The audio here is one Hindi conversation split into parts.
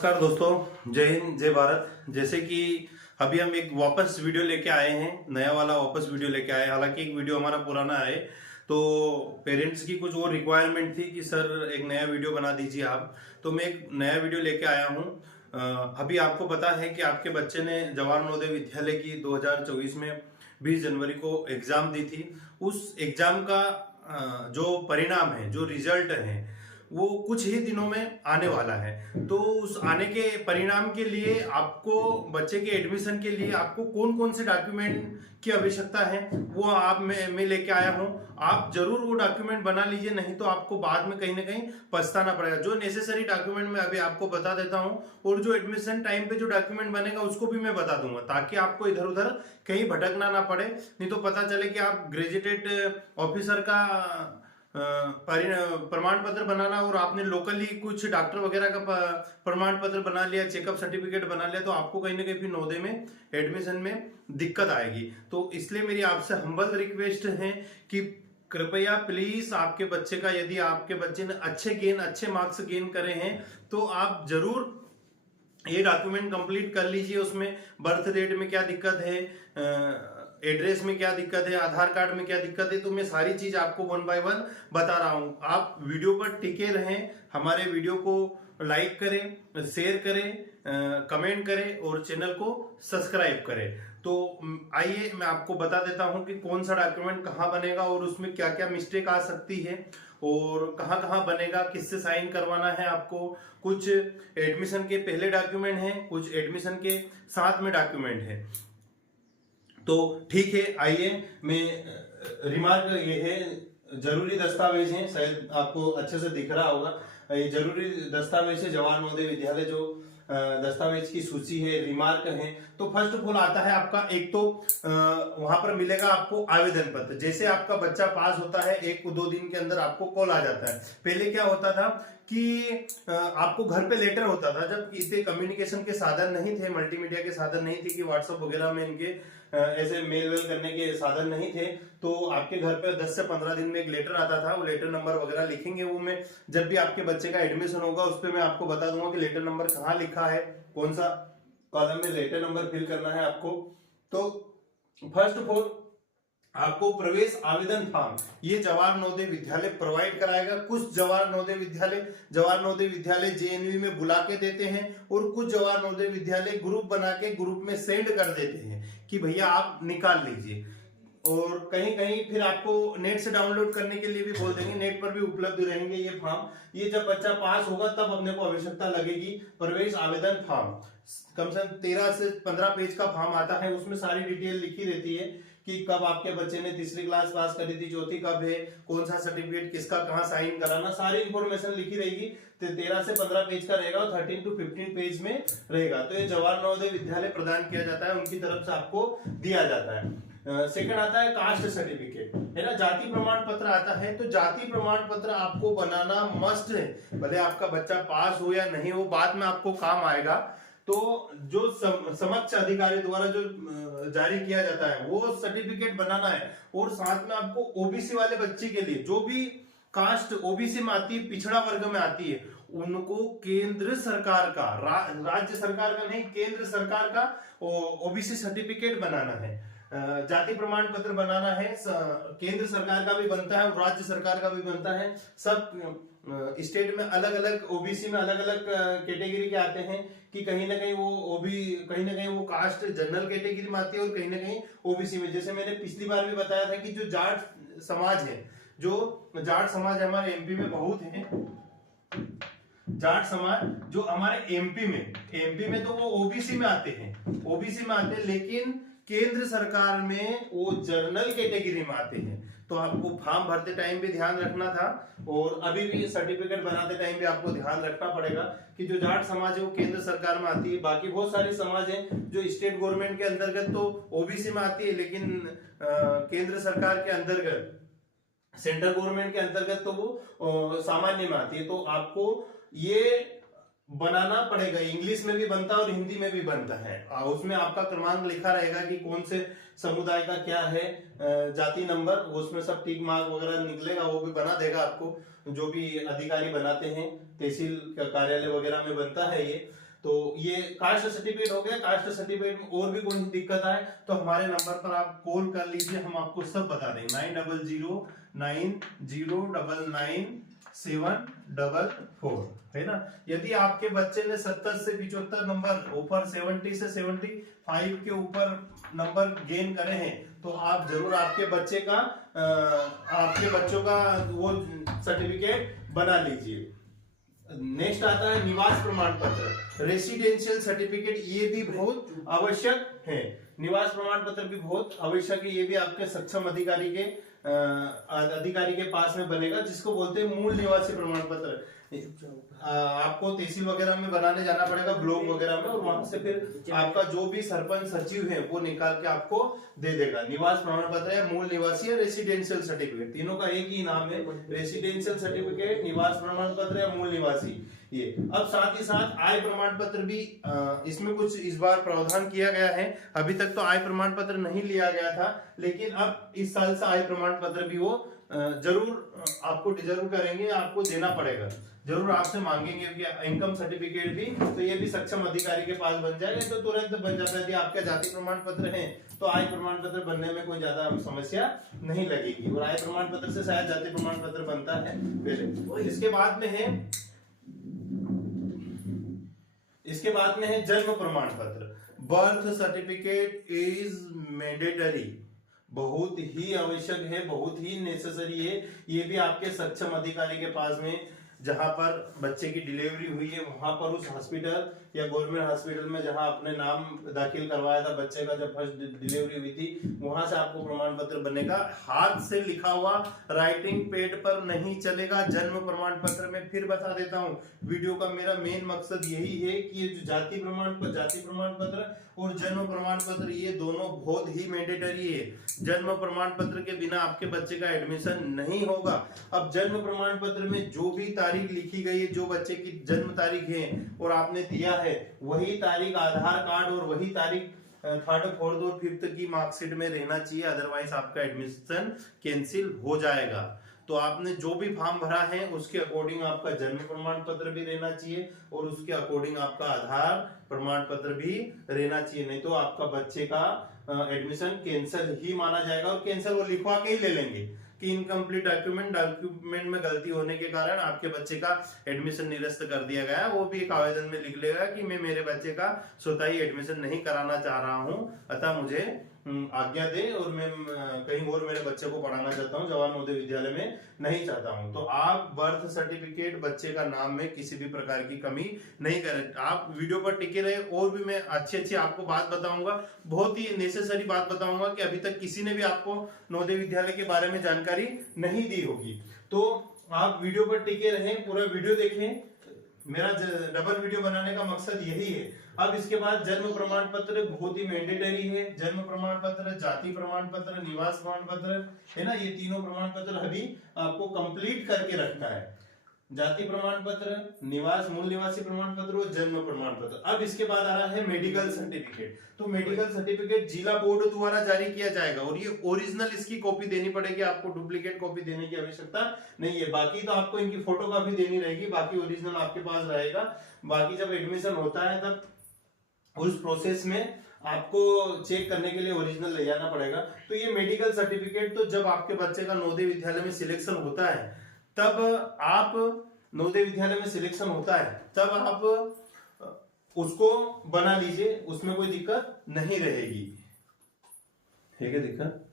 नमस्कार दोस्तों, जय हिंद जय भारत। जैसे कि अभी हम एक वापस वीडियो लेके आए हैं, नया वाला वापस वीडियो लेके आए हैं। हालांकि एक वीडियो हमारा पुराना है, तो पेरेंट्स की कुछ और रिक्वायरमेंट थी कि सर एक नया वीडियो बना दीजिए आप। तो मैं एक नया वीडियो लेके आया हूँ। अभी आपको पता है कि आपके बच्चे ने जवाहर नवोदय विद्यालय की 2024 में 20 जनवरी को एग्जाम दी थी। उस एग्जाम का जो परिणाम है, जो रिजल्ट है, वो कुछ ही दिनों में आने वाला है। तो उस आने के परिणाम के लिए आपको बच्चे के एडमिशन के लिए आपको कौन कौन से डॉक्यूमेंट की आवश्यकता है वो मैं लेके आया हूँ। आप जरूर वो डॉक्यूमेंट बना लीजिए, नहीं तो आपको बाद में कहीं ना कहीं पछताना पड़ेगा। जो नेसेसरी डॉक्यूमेंट मैं अभी आपको बता देता हूँ, और जो एडमिशन टाइम पे जो डॉक्यूमेंट बनेगा उसको भी मैं बता दूंगा, ताकि आपको इधर उधर कहीं भटकना ना पड़े। नहीं तो पता चले कि आप ग्रेजुएटेड ऑफिसर का प्रमाण पत्र बनाना और आपने लोकली कुछ डॉक्टर वगैरह का प्रमाण पत्र बना लिया, चेकअप सर्टिफिकेट बना लिया, तो आपको कहीं ना कहीं फिर नवोदय में एडमिशन में दिक्कत आएगी। तो इसलिए मेरी आपसे हम्बल रिक्वेस्ट है कि कृपया प्लीज आपके बच्चे का, यदि आपके बच्चे ने अच्छे मार्क्स गेन करे हैं, तो आप जरूर ये डॉक्यूमेंट कंप्लीट कर लीजिए। उसमें बर्थ डेट में क्या दिक्कत है, एड्रेस में क्या दिक्कत है, आधार कार्ड में क्या दिक्कत है, तो मैं सारी चीज आपको 1 बाय 1 बता रहा हूं। आप वीडियो पर टिके रहें, हमारे वीडियो को लाइक करें, शेयर करें, कमेंट करें और चैनल को सब्सक्राइब करें। तो आइए मैं आपको बता देता हूं कि कौन सा डॉक्यूमेंट कहां बनेगा और उसमें क्या क्या मिस्टेक आ सकती है और कहां कहां बनेगा, किससे साइन करवाना है आपको। कुछ एडमिशन के पहले डॉक्यूमेंट हैं, कुछ एडमिशन के साथ में डॉक्यूमेंट है। तो ठीक है, आइए मैं रिमार्क ये है, जरूरी दस्तावेज हैं, शायद आपको अच्छे से दिख रहा होगा। ये जरूरी दस्तावेज है, जवाहर नवोदय विद्यालय जो दस्तावेज की सूची है, रिमार्क है। तो फर्स्ट ऑफ ऑल आता है आपका, एक तो वहां पर मिलेगा आपको आवेदन पत्र। जैसे आपका बच्चा पास होता है, 1-2 दिन के अंदर आपको कॉल आ जाता है। पहले क्या होता था कि आपको घर पे लेटर होता था, जब इतने कम्युनिकेशन के साधन नहीं थे, मल्टीमीडिया के साधन नहीं थे कि व्हाट्सएप वगैरह में इनके ऐसे मेल वेल करने के साधन नहीं थे, तो आपके घर पे 10 से 15 दिन में एक लेटर आता था। वो लेटर नंबर वगैरह लिखेंगे, वो मैं जब भी आपके बच्चे का एडमिशन होगा उस पर मैं आपको बता दूंगा कि लेटर नंबर कहाँ लिखा है, कौन सा कॉलम में लेटर नंबर फिल करना है आपको। तो फर्स्ट ऑफ ऑल आपको प्रवेश आवेदन फॉर्म ये जवाहर नवोदय विद्यालय प्रोवाइड कराएगा। कुछ जवाहर नवोदय विद्यालय जेएनवी में बुला के देते हैं, और कुछ जवाहर नवोदय विद्यालय ग्रुप बना के ग्रुप में सेंड कर देते हैं कि भैया आप निकाल लीजिए। और कहीं कहीं फिर आपको नेट से डाउनलोड करने के लिए भी बोल देंगे, नेट पर भी उपलब्ध रहेंगे ये फॉर्म। ये जब बच्चा पास होगा तब अपने को आवश्यकता लगेगी प्रवेश आवेदन फॉर्म। कम से कम 13 से 15 पेज का फॉर्म आता है, उसमें सारी डिटेल लिखी रहती है कि कब आपके बच्चे ने तीसरी क्लास पास करी थी, चौथी कब है, कौन सा सर्टिफिकेट किसका कहाँ साइन कराना, सारी इंफॉर्मेशन लिखी रहेगी। तो 13 से 15 पेज का रहेगा और 13 to 15 पेज में रहेगा। तो ये जवाहर नवोदय विद्यालय प्रदान किया जाता है, उनकी तरफ से आपको दिया जाता है। सेकंड आता है कास्ट सर्टिफिकेट, है ना, जाति प्रमाण पत्र आता है। तो जाति प्रमाण पत्र आपको बनाना मस्ट है, भले आपका बच्चा पास हो या नहीं हो, बाद में आपको काम आएगा। तो जो समक्ष अधिकारी द्वारा जो जारी किया जाता है वो सर्टिफिकेट बनाना है। और साथ में आपको ओबीसी वाले बच्चे के लिए, जो भी कास्ट ओबीसी में आती है, पिछड़ा वर्ग में आती है, उनको केंद्र सरकार का, राज्य सरकार का नहीं, केंद्र सरकार का ओबीसी सर्टिफिकेट बनाना है। जाति प्रमाण पत्र बनाना है, केंद्र सरकार का भी बनता है और राज्य सरकार का भी बनता है। सब स्टेट में अलग अलग, ओबीसी में अलग अलग कैटेगरी के आते हैं कि कहीं ना कहीं वो कास्ट जनरल कैटेगरी में आती है और कहीं ना कहीं ओबीसी में। जैसे मैंने पिछली बार भी बताया था कि जो जाट समाज है, हमारे एमपी में बहुत है, जाट समाज जो हमारे एमपी में तो वो ओबीसी में आते हैं, लेकिन केंद्र सरकार में वो जनरल कैटेगरी में आते हैं। तो आपको फॉर्म भरते टाइम भी ध्यान रखना था, और अभी भी सर्टिफिकेट बनाते टाइम भी आपको ध्यान रखना पड़ेगा कि जो जाट समाज है वो केंद्र सरकार में आती है। बाकी बहुत सारी समाज है जो स्टेट गवर्नमेंट के अंतर्गत तो ओबीसी में आती है, लेकिन केंद्र सरकार के अंतर्गत, सेंट्रल गवर्नमेंट के अंतर्गत तो वो सामान्य में आती है। तो आपको ये बनाना पड़ेगा, इंग्लिश में भी बनता है और हिंदी में भी बनता है। उसमें आपका क्रमांक लिखा रहेगा कि कौन से समुदाय का क्या है, जाति नंबर, उसमें सब टिक मार्क वगैरह निकलेगा, वो भी बना देगा आपको, जो भी अधिकारी बनाते हैं, तहसील कार्यालय वगैरह में बनता है ये। तो ये कास्ट सर्टिफिकेट हो गया। कास्ट सर्टिफिकेट में और भी कोई दिक्कत आए तो हमारे नंबर पर आप कॉल कर लीजिए, हम आपको सब बता देंगे। 9009099744 है ना। यदि आपके बच्चे ने 70 से 75 नंबर ऊपर 70 से 75 के ऊपर नंबर गेन करे हैं तो आप जरूर आपके बच्चों का वो सर्टिफिकेट बना लीजिए। नेक्स्ट आता है निवास प्रमाण पत्र, रेसिडेंशियल सर्टिफिकेट। ये भी बहुत आवश्यक है, निवास प्रमाण पत्र भी बहुत आवश्यक है। ये भी आपके सक्षम अधिकारी के पास में बनेगा, जिसको बोलते हैं मूल निवासी प्रमाण पत्र। आपको तहसील वगैरह में बनाने जाना पड़ेगा, ब्लॉक वगैरह में, और वहां से फिर आपका जो भी सरपंच सचिव है वो निकाल के आपको दे देगा। निवास प्रमाण पत्र है, मूल निवासी या रेसिडेंशियल सर्टिफिकेट, तीनों का एक ही नाम है, रेसिडेंशियल सर्टिफिकेट, निवास प्रमाण पत्र या मूल निवासी। ये अब साथ ही साथ आय प्रमाण पत्र भी इसमें कुछ इस बार प्रावधान किया गया है। अभी तक तो आय प्रमाण पत्र नहीं लिया गया था, लेकिन अब इस साल से आय प्रमाण पत्र भी वो जरूर आपको डिजर्व करेंगे, आपको देना पड़ेगा, जरूर आपसे मांगेंगे कि इनकम सर्टिफिकेट भी। तो ये भी सक्षम अधिकारी के पास बन जाएगा तो तुरंत बन जाता है। यदि आपके जाति प्रमाण पत्र है तो आय प्रमाण पत्र बनने में कोई ज्यादा समस्या नहीं लगेगी, और आय प्रमाण पत्र से शायद जाति प्रमाण पत्र बनता है पहले। इसके बाद में है जन्म प्रमाण पत्र। बर्थ सर्टिफिकेट इज मैंडेटरी, बहुत ही आवश्यक है, बहुत ही नेसेसरी है। ये भी आपके सक्षम अधिकारी के पास में, जहां पर बच्चे की डिलीवरी हुई है वहां पर उस हॉस्पिटल या गवर्नमेंट हॉस्पिटल में जहां आपने नाम दाखिल करवाया था बच्चे का, जब फर्स्ट डिलीवरी हुई थी, वहां से आपको प्रमाण पत्र बनेगा। हाथ से लिखा हुआ राइटिंग पैड पर नहीं चलेगा जन्म प्रमाण पत्र में। फिर बता देता हूँ, वीडियो का मेरा मेन मकसद यही है कि ये जो जाति प्रमाण पत्र और जन्म प्रमाण पत्र, ये दोनों बहुत ही मैंडेटरी है। जन्म प्रमाण पत्र के बिना आपके बच्चे का एडमिशन नहीं होगा। अब जन्म प्रमाण पत्र में जो भी तारीख लिखी गई है, जो बच्चे की जन्म तारीख है और आपने दिया है, वही तारीख आधार कार्ड और वही तारीख 3rd, 4th और 5th की मार्कशीट में रहना चाहिए, अदरवाइज आपका एडमिशन कैंसिल हो जाएगा। तो आपने जो भी फॉर्म भरा है उसके अकॉर्डिंग आपका जन्म प्रमाण पत्र भी रहना चाहिए और उसके अकॉर्डिंग आपका आधार प्रमाण पत्र भी रहना चाहिए, नहीं तो आपका बच्चे का एडमिशन कैंसिल ही माना जाएगा। और कैंसिल वो लिखवा के ही ले लेंगे कि इनकम्प्लीट डॉक्यूमेंट में गलती होने के कारण आपके बच्चे का एडमिशन निरस्त कर दिया गया। वो भी एक आवेदन में लिख लेगा कि मैं मेरे बच्चे का स्वतः ही एडमिशन नहीं कराना चाह रहा हूं, अतः मुझे आज्ञा दे और मैं कहीं और मेरे बच्चे को पढ़ाना चाहता हूं, जवाहर नवोदय विद्यालय में नहीं चाहता हूं। तो आप बर्थ सर्टिफिकेट बच्चे का नाम में किसी भी प्रकार की कमी नहीं करें। आप वीडियो पर टिके रहे, और भी मैं अच्छी आपको बात बताऊंगा, बहुत ही नेसेसरी बात बताऊंगा कि अभी तक किसी ने भी आपको नवोदय विद्यालय के बारे में जानकारी नहीं दी होगी। तो आप वीडियो पर टिके रहें, पूरा वीडियो देखें। मेरा डबल वीडियो बनाने का मकसद यही है। अब इसके बाद जन्म प्रमाण पत्र बहुत ही मैंडेटरी है। जन्म प्रमाण पत्र, जाति प्रमाण पत्र, निवास प्रमाण पत्र है ना, ये तीनों प्रमाण पत्र अभी आपको कंप्लीट करके रखना है। जाति प्रमाण पत्र, निवास मूल निवासी प्रमाण पत्र और जन्म प्रमाण पत्र। अब इसके बाद आ रहा है मेडिकल सर्टिफिकेट। तो मेडिकल सर्टिफिकेट जिला बोर्ड द्वारा जारी किया जाएगा और ये ओरिजिनल इसकी कॉपी देनी पड़ेगी, आपको डुप्लीकेट कॉपी देने की आवश्यकता नहीं है। बाकी तो आपको इनकी फोटो कॉपी देनी रहेगी, बाकी ओरिजिनल आपके पास रहेगा। बाकी जब एडमिशन होता है तब उस प्रोसेस में आपको चेक करने के लिए ओरिजिनल ले जाना पड़ेगा। तो ये मेडिकल सर्टिफिकेट, तो जब आपके बच्चे का नवोदय विद्यालय में सिलेक्शन होता है तब आप नवोदय विद्यालय में सिलेक्शन होता है तब आप उसको बना लीजिए, उसमें कोई दिक्कत नहीं रहेगी। ठीक है, दिक्कत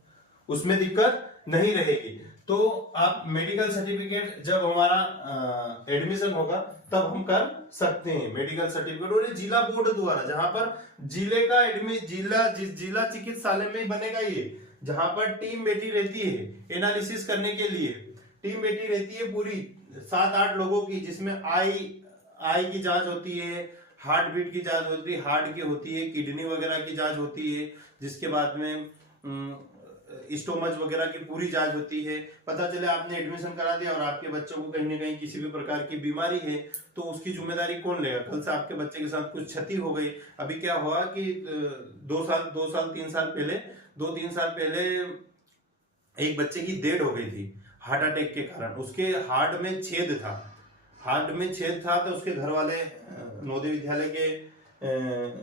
उसमें दिक्कत नहीं रहेगी। तो आप मेडिकल सर्टिफिकेट जब हमारा एडमिशन होगा तब हम कर सकते हैं मेडिकल सर्टिफिकेट। और ये जिला बोर्ड द्वारा, जहां पर जिले का जिला चिकित्सालय में बनेगा, ये जहां पर टीम बैठी रहती है एनालिसिस करने के लिए, टीम बैठी रहती है पूरी 7-8 लोगों की, जिसमें आई की जांच होती है, हार्ट बीट की जांच होती है, हार्ट की होती है, किडनी वगैरह की जांच होती है, जिसके बाद में स्टोमच वगैरह की पूरी जांच होती है। पता चले आपने एडमिशन करा दिया और आपके बच्चों को कहीं ना कहीं किसी भी प्रकार की बीमारी है तो उसकी जिम्मेदारी कौन लेगा? कल से आपके बच्चे के साथ कुछ क्षति हो गई। अभी क्या हुआ कि 2-3 साल पहले एक बच्चे की डेथ हो गई थी हार्ट अटैक के कारण। उसके हार्ट में छेद था, हार्ट में छेद था तो उसके घर वाले नवोदय विद्यालय के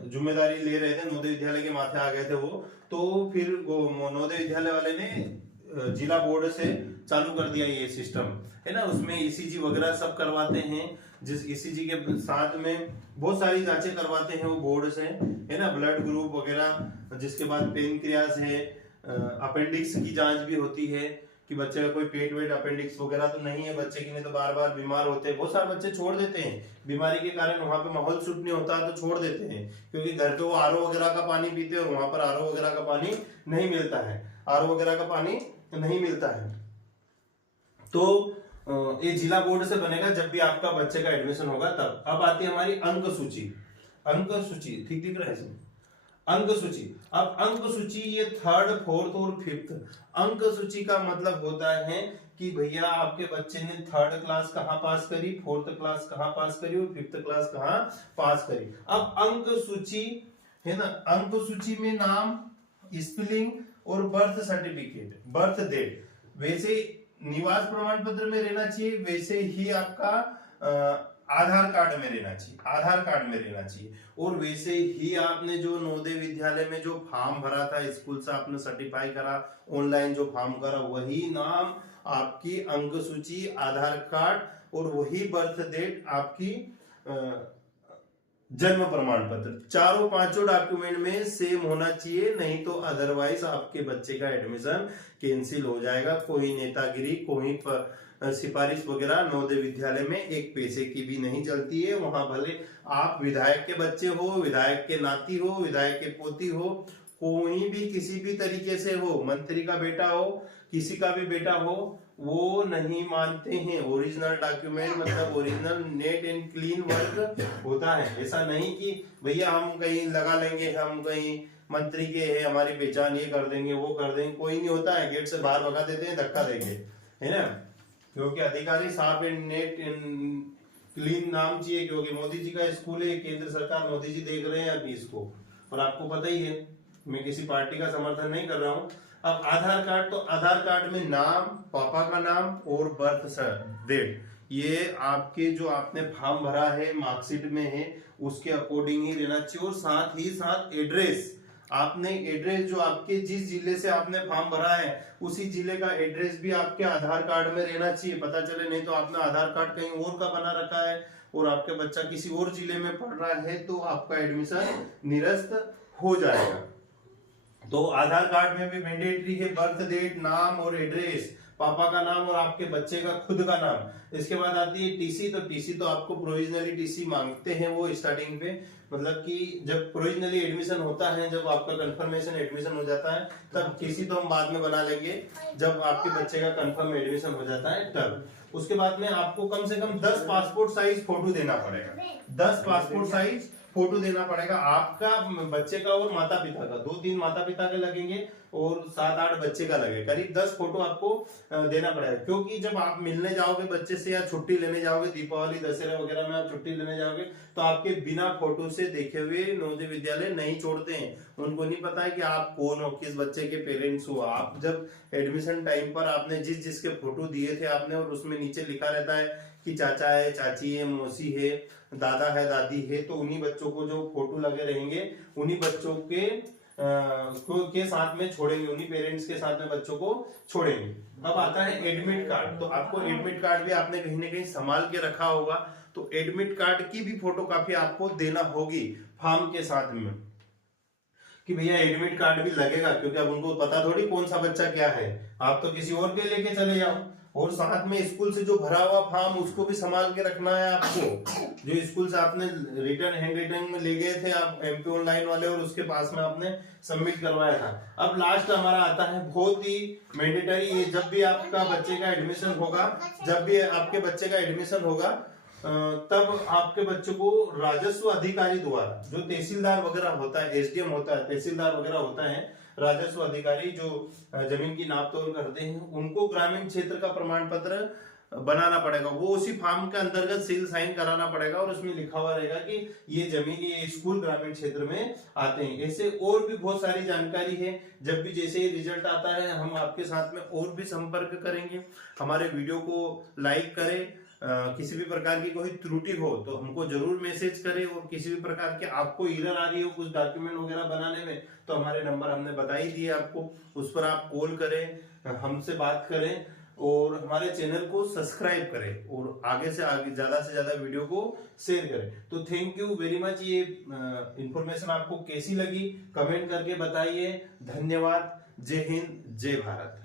जिम्मेदारी ले रहे थे, नवोदय विद्यालय के माथे आ गए थे वो। तो फिर वो नवोदय विद्यालय वाले ने जिला बोर्ड से चालू कर दिया ये सिस्टम, है ना। उसमें ईसीजी वगैरह सब करवाते हैं, जिस ईसीजी के साथ में बहुत सारी जांचें करवाते हैं वो बोर्ड से, है ना। ब्लड ग्रुप वगैरह, जिसके बाद पेनक्रियास है, अपेंडिक्स की जांच भी होती है कि बच्चे का कोई पेट वेट अपेंडिक्स वगैरह तो नहीं है बच्चे की, नहीं तो बार बार बीमार होते हैं। बहुत सारे बच्चे छोड़ देते हैं बीमारी के कारण, वहां पे माहौल सूट नहीं होता तो छोड़ देते हैं, क्योंकि घर पे वो आरओ वगैरह का पानी पीते हैं और वहां पर आरओ वगैरह का पानी नहीं मिलता है, आरओ वगैरह का पानी नहीं मिलता है। तो ये जिला बोर्ड से बनेगा जब भी आपका बच्चे का एडमिशन होगा तब। अब आती है हमारी अंक सूची। अंक सूची ठीक दिख रहा है इसमें, अंक सूची। अब अंक सूची ये 3rd 4th और 5th। अंक सूची का मतलब होता है कि भैया आपके बच्चे ने 3rd क्लास कहाँ पास करी, 4th क्लास कहाँ पास करी और 5th क्लास कहाँ पास करी। अब अंक सूची है ना, अंक सूची में नाम, स्पेलिंग और बर्थ सर्टिफिकेट, बर्थ डेट वैसे निवास प्रमाण पत्र में रहना चाहिए, वैसे ही आपका आधार कार्ड में रहना चाहिए, आधार कार्ड में रहना चाहिए। और वैसे ही आपने जो नवोदय विद्यालय में जो फॉर्म भरा था, स्कूल से आपने सर्टिफाई करा, ऑनलाइन जो फॉर्म करा, वही नाम, आपकी अंक सूची, आधार कार्ड और वही बर्थ डेट, आपकी जन्म प्रमाण पत्र, चारों पांचों डॉक्यूमेंट में सेम होना चाहिए, नहीं तो अदरवाइज आपके बच्चे का एडमिशन कैंसिल हो जाएगा। कोई नेतागिरी, कोई सिफारिश वगैरह नवोदय विद्यालय में एक पैसे की भी नहीं चलती है। वहां भले आप विधायक के बच्चे हो, विधायक के नाती हो, विधायक के पोती हो, कोई भी किसी भी तरीके से हो, मंत्री का बेटा हो, किसी का भी बेटा हो, वो नहीं मानते हैं। ओरिजिनल डॉक्यूमेंट मतलब original net and clean work होता है। ऐसा नहीं कि भैया हम कहीं लगा लेंगे, हम कहीं मंत्री के है, हमारी पहचान, ये कर देंगे वो कर देंगे, कोई नहीं होता है। गेट से बाहर भगा देते हैं, धक्का देंगे, है ना। क्योंकि अधिकारी साफ एंड नेट एंड क्लीन नाम चाहिए, क्योंकि मोदी जी का स्कूल है, केंद्र सरकार, मोदी जी देख रहे हैं अभी इसको। और आपको पता ही है, मैं किसी पार्टी का समर्थन नहीं कर रहा हूं। अब आधार कार्ड, तो आधार कार्ड में नाम, पापा का नाम और बर्थ डेट, ये आपके जो आपने फॉर्म भरा है मार्कशीट में है उसके अकॉर्डिंग ही रहना चाहिए। और साथ ही साथ एड्रेस, आपने एड्रेस जो आपके जिस जिले से आपने फॉर्म भरा है उसी जिले का एड्रेस भी आपके आधार कार्ड में रहना चाहिए, पता चले नहीं तो आपने आधार कार्ड कहीं और का बना रखा है और आपके बच्चा किसी और जिले में पढ़ रहा है तो आपका एडमिशन निरस्त हो जाएगा। तो आधार कार्ड में भी मैंडेटरी है बर्थ डेट, नाम और एड्रेस, पापा का नाम और आपके बच्चे का खुद का नाम। इसके बाद आती है टीसी। तो टीसी तो आपको प्रोविजनली टीसी मांगते हैं वो स्टार्टिंग पे, मतलब कि जब प्रोविजनली एडमिशन होता है, जब आपका कंफर्मेशन एडमिशन हो जाता है तब टीसी तो हम बाद में बना लेंगे, जब आपके बच्चे का कंफर्म एडमिशन हो जाता है तब। उसके बाद में आपको कम से कम 10 पासपोर्ट साइज फोटो देना पड़ेगा, 10 पासपोर्ट साइज फोटो देना पड़ेगा आपका, बच्चे का और माता पिता का। 2-3 माता पिता के लगेंगे और 7-8 बच्चे का लगेगा, करीब 10 फोटो आपको देना पड़ेगा। क्योंकि जब आप मिलने जाओगे बच्चे से या छुट्टी लेने जाओगे, दीपावली दशहरा वगैरह में आप छुट्टी लेने जाओगे तो आपके बिना फोटो से देखे हुए नवोदय विद्यालय नहीं छोड़ते हैं। उनको नहीं पता है कि आप कौन हो, किस बच्चे के पेरेंट्स हो। आप जब एडमिशन टाइम पर आपने जिस जिसके फोटो दिए थे आपने, और उसमें नीचे लिखा रहता है कि चाचा है, चाची है, मौसी है, दादा है, दादी है, तो उन्हीं बच्चों को जो फोटो लगे रहेंगे उन्हीं बच्चों के साथ में छोड़ेंगे, उन्हीं पेरेंट्स के साथ में बच्चों को छोड़ेंगे। अब आता है एडमिट कार्ड। तो आपको एडमिट कार्ड भी आपने कहीं ना कहीं संभाल के रखा होगा, तो एडमिट कार्ड की भी फोटो कॉपी आपको देना होगी फॉर्म के साथ में, कि भैया एडमिट कार्ड भी लगेगा। क्योंकि अब उनको पता थोड़ी कौन सा बच्चा क्या है, आप तो किसी और के लेके चले जाओ। और साथ में स्कूल से जो भरा हुआ फॉर्म उसको भी संभाल के रखना है आपको, जो स्कूल से आपने रिटर्न हैंड रिटन में ले गए थे आप एमपी ऑनलाइन वाले, और उसके पास में आपने सबमिट करवाया था। अब लास्ट हमारा आता है बहुत ही मैंडेटरी, ये जब भी आपका बच्चे का एडमिशन होगा, जब भी आपके बच्चे का एडमिशन होगा तब आपके बच्चों को राजस्व अधिकारी द्वारा, जो तहसीलदार वगैरह होता है, एसडीएम होता है, तहसीलदार वगैरह होता है, राजस्व अधिकारी जो जमीन की नाप तोल करते हैं, उनको ग्रामीण क्षेत्र का प्रमाण पत्र बनाना पड़ेगा। वो उसी फॉर्म के अंतर्गत सील साइन कराना पड़ेगा और उसमें लिखा हुआ रहेगा कि ये जमीन, ये स्कूल ग्रामीण क्षेत्र में आते हैं। ऐसे और भी बहुत सारी जानकारी है। जब भी जैसे ही रिजल्ट आता है हम आपके साथ में और भी संपर्क करेंगे। हमारे वीडियो को लाइक करें, किसी भी प्रकार की कोई त्रुटि हो तो हमको जरूर मैसेज करें, और किसी भी प्रकार के आपको एरर आ रही हो कुछ डॉक्यूमेंट वगैरह बनाने में, तो हमारे नंबर हमने बता ही दिए आपको, उस पर आप कॉल करें, हमसे बात करें, और हमारे चैनल को सब्सक्राइब करें, और आगे से आगे ज्यादा से ज्यादा वीडियो को शेयर करें। तो थैंक यू वेरी मच। ये इंफॉर्मेशन आपको कैसी लगी कमेंट करके बताइए। धन्यवाद। जय हिंद, जय भारत।